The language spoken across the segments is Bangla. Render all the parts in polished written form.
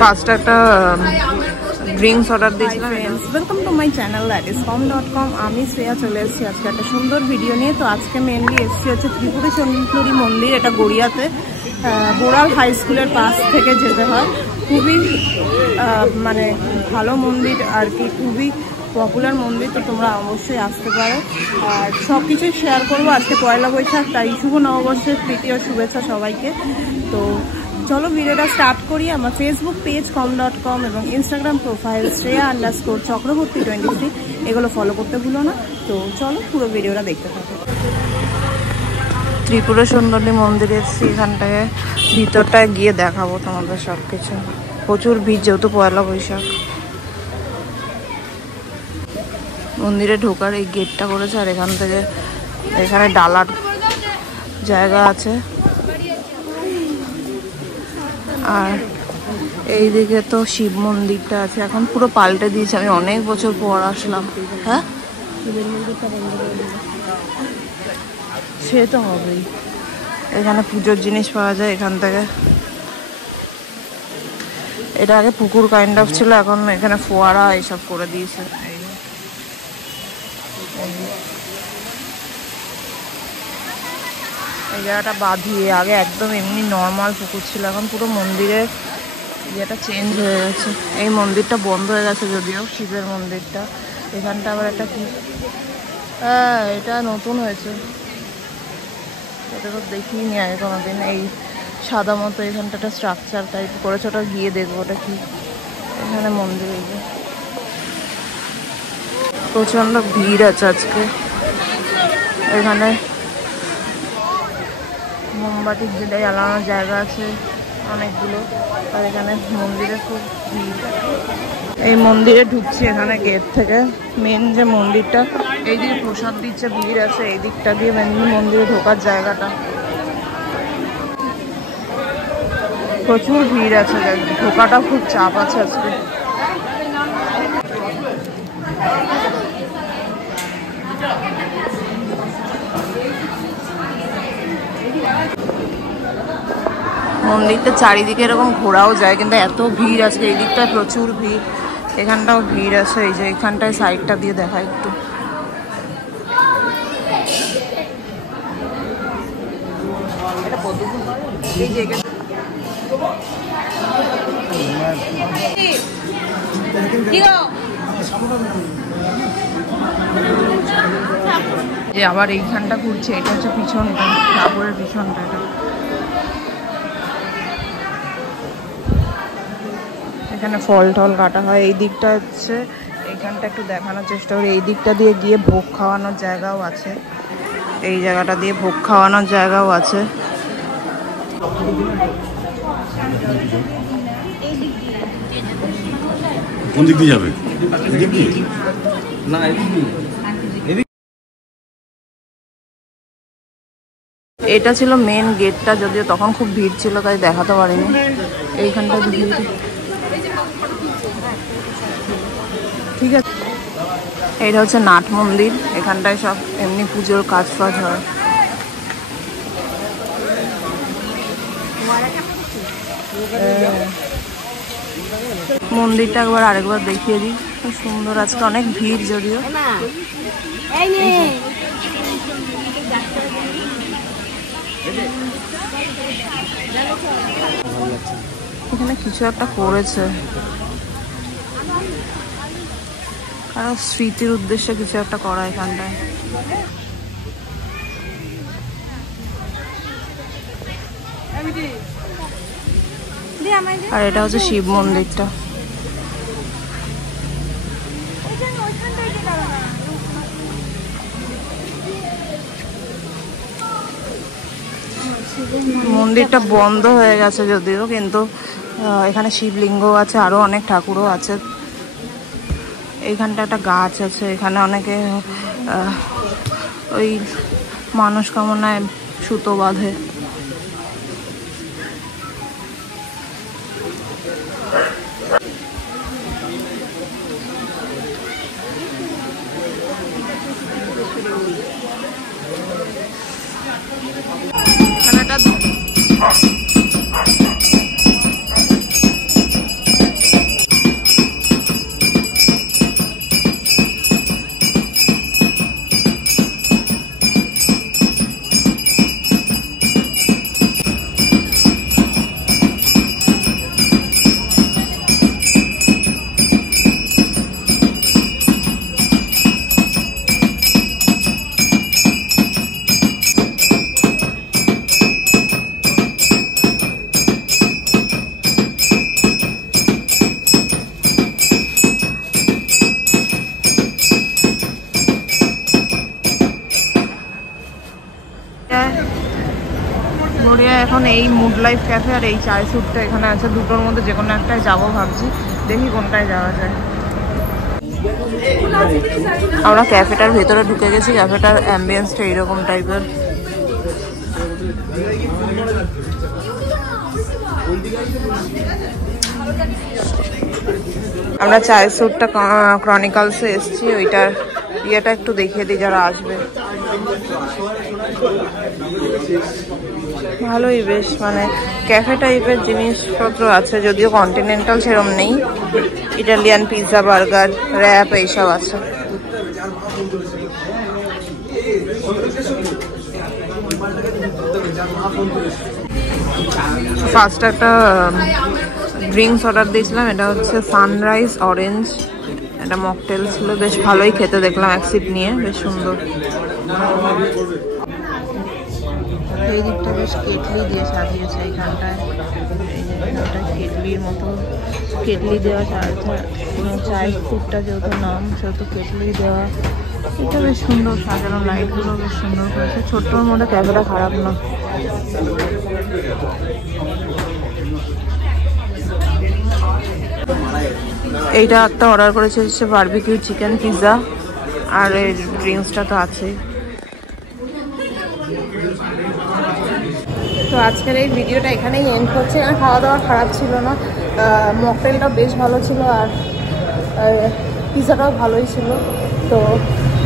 ফার্স্ট একটা ড্রিঙ্কস অর্ডার দিয়েছিলাম। Welcome to my channel thatiscom.com। আমি শ্রেয়া চলে এসেছি আজকে একটা সুন্দর ভিডিও নিয়ে। তো আজকে মেনলি এসেছি হচ্ছে ত্রিপুরা সুন্দরী মন্দির, এটা গড়িয়াতে বোড়াল হাই স্কুলের পাশ থেকে যেতে হয়। খুবই মানে ভালো মন্দির আর কি, খুবই পপুলার মন্দির, তো তোমরা অবশ্যই আসতে পারো। আর সব কিছুই শেয়ার করবো। আজকে পয়লা বৈশাখ, তাই শুভ নববর্ষের তৃতীয় শুভেচ্ছা সবাইকে। তো চলো ভিডিওটা স্টার্ট করি। আমার ফেসবুক পেজ com.com এবং ইনস্টাগ্রাম প্রোফাইল Shreya_চক্রবর্তী23 এগুলো ফলো করতে ভুলো না। তো চলো পুরো ভিডিওটা দেখতে থাকো। ত্রিপুরা সুন্দরী মন্দিরে এসেছি, এখানটায় ভিতরটায় গিয়ে দেখাবো তোমাদের সব কিছু। প্রচুর ভিড় যেহেতু পয়লা বৈশাখ। মন্দিরে ঢোকার এই গেটটা করেছে, আর এখান থেকে এখানে ডালার জায়গা আছে। আর এইদিকে তো শিব মন্দিরটা আছে, এখন পুরো পাল্টে দিয়েছে। আমি অনেক বছর পর আসলাম। হ্যাঁ, সে তো হবেই। এখানে পুজোর জিনিস পাওয়া যায় এখান থেকে। এটা আগে পুকুর কাইন্ড অফ ছিল, এখন এখানে ফোয়ারা এইসব করে দিয়েছে। এই জায়গাটা বাঁধিয়ে, আগে একদম এমনি নর্মাল পুকুর ছিল, এখন পুরো মন্দিরের ইয়েটা চেঞ্জ হয়ে গেছে। এই মন্দিরটা বন্ধ হয়ে গেছে যদিও, শিবের মন্দিরটা। এখানটা আবার একটা কি, হ্যাঁ এটা নতুন হয়েছে, এটা তো দেখিনি আগে কোনোদিন। এই সাদা মতো এখানটা একটা স্ট্রাকচার টাইপ করেছে, ওটা গিয়ে দেখবো ওটা কি। এখানে মন্দির, প্রচণ্ড ভিড় আছে আজকে। এখানে মোমবাতির যেটা জ্বালানোর জায়গা আছে অনেকগুলো, আর এখানে মন্দিরে খুব ভিড়। এই মন্দিরে ঢুকছি এখানে গেট থেকে। মেন যে মন্দিরটা, এই দিকে প্রসাদ দিচ্ছে, ভিড় আছে এই দিকটা দিয়ে। মেন মন্দিরে ঢোকার জায়গাটা প্রচুর ভিড় আছে, ঢোকাটা খুব চাপ আছে আজকে। মন্দিরটা চারিদিকে এরকম ঘোরাও যায়, কিন্তু এত ভিড় আজকে। এই দিকটায় প্রচুর ভিড়, এখানটাও ভিড় আছে। এই যে এখানটায় সাইডটা দিয়ে দেখা একটু। যে আবার এইখানটা ঘুরছে, এটা হচ্ছে পিছনটা, ঠাকুরের পিছনটা। এটা এখানে ফল টল কাটা হয়। এই দিকটা হচ্ছে, এইখানটা একটু দেখানোর চেষ্টা করি। এই দিকটা দিয়ে গিয়ে ভোগ খাওয়ানোর জায়গাও আছে, এই জায়গাটা দিয়ে ভোগ খাওয়ানোর জায়গাও আছে। কোন দিক দিয়ে যাবে? এটা ছিল মেন গেটটা, যদিও তখন খুব ভিড় ছিল তাই দেখাতে পারিনি। এইখানটা ভিড়, ঠিক আছে। এইটা হচ্ছে নাট মন্দির, এখানটায় সব এমনি পুজোর কাজ ফাজ হয়। মন্দিরটা একবার আরেকবার দেখিয়ে দিই, খুব সুন্দর। আজকে অনেক ভিড় যদিও। এখানে কিছু একটা করেছে, কারণ স্মৃতির উদ্দেশ্যে কিছু একটা করা এখানটায়। আর এটা হচ্ছে শিব মন্দিরটা। মন্দিরটা বন্ধ হয়ে গেছে যদিও, কিন্তু এখানে শিবলিঙ্গ আছে, আরো অনেক ঠাকুরও আছে। এইখানটা একটা গাছ আছে, এখানে অনেকে ওই মানসকামনায় সুতো বাঁধে। এই মুড লাইফ ক্যাফে আর এই চায় স্যুটটা এখানে আছে, দুটোর মধ্যে যে কোনো একটায় যাবো ভাবছি, দেখি কোনটায় যাওয়া যায়। আমরা ক্যাফেটার ভেতরে ঢুকে গেছি। ক্যাফেটার অ্যাম্বিয়েন্সটা এইরকম টাইপের। আমরা চায়ের স্যুটটা ক্রনিকলসে এসেছি, ওইটার ইয়েটা একটু দেখিয়ে দিই যারা আসবে। ভালোই বেশ, মানে ক্যাফে টাইপের জিনিসপত্র আছে, যদিও কন্টিনেন্টাল সেরম নেই। ইটালিয়ান পিৎজা, বার্গার, র্যাপ এইসব আছে। ফার্স্ট একটা ড্রিঙ্কস অর্ডার দিয়েছিলাম, এটা হচ্ছে সানরাইজ অরেঞ্জ, এটা মকটেল ছিল, বেশ ভালোই খেতে দেখলাম এক সিপ নিয়ে, বেশ সুন্দর। এই দিকটা বেশ কেটলি দিয়ে সাজিয়েছে এইখানটায়, এইখানটায় কেটলির মতো কেটলি দেওয়া, চায়ের স্যুটটা যেহেতু নাম সেহেতু কেটলি দেওয়া, এটা বেশ সুন্দর সাজানো, লাইটগুলো বেশ সুন্দর করেছে। ছোট্টর মধ্যে ক্যামেরা খারাপ না। এইটা একটা অর্ডার করেছে হচ্ছে বারবিকিউ চিকেন পিৎজা, আর এই ড্রিঙ্কসটা তো আছেই। তো আজকের এই ভিডিওটা এখানেই এন্ড করছে। এখানে খাওয়া দাওয়া খারাপ ছিল না, মকটেলটা বেশ ভালো ছিল, আর পিৎজাটাও ভালোই ছিল। তো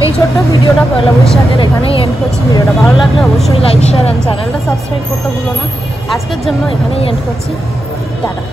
এই ছোট্ট ভিডিওটা পয়লা বৈশাখের এখানেই এন্ড করছি। ভিডিওটা ভালো লাগলে অবশ্যই লাইক, শেয়ার অ্যান্ড চ্যানেলটা সাবস্ক্রাইব করতে ভুলো না। আজকের জন্য এখানেই এন্ড করছি, টাটা।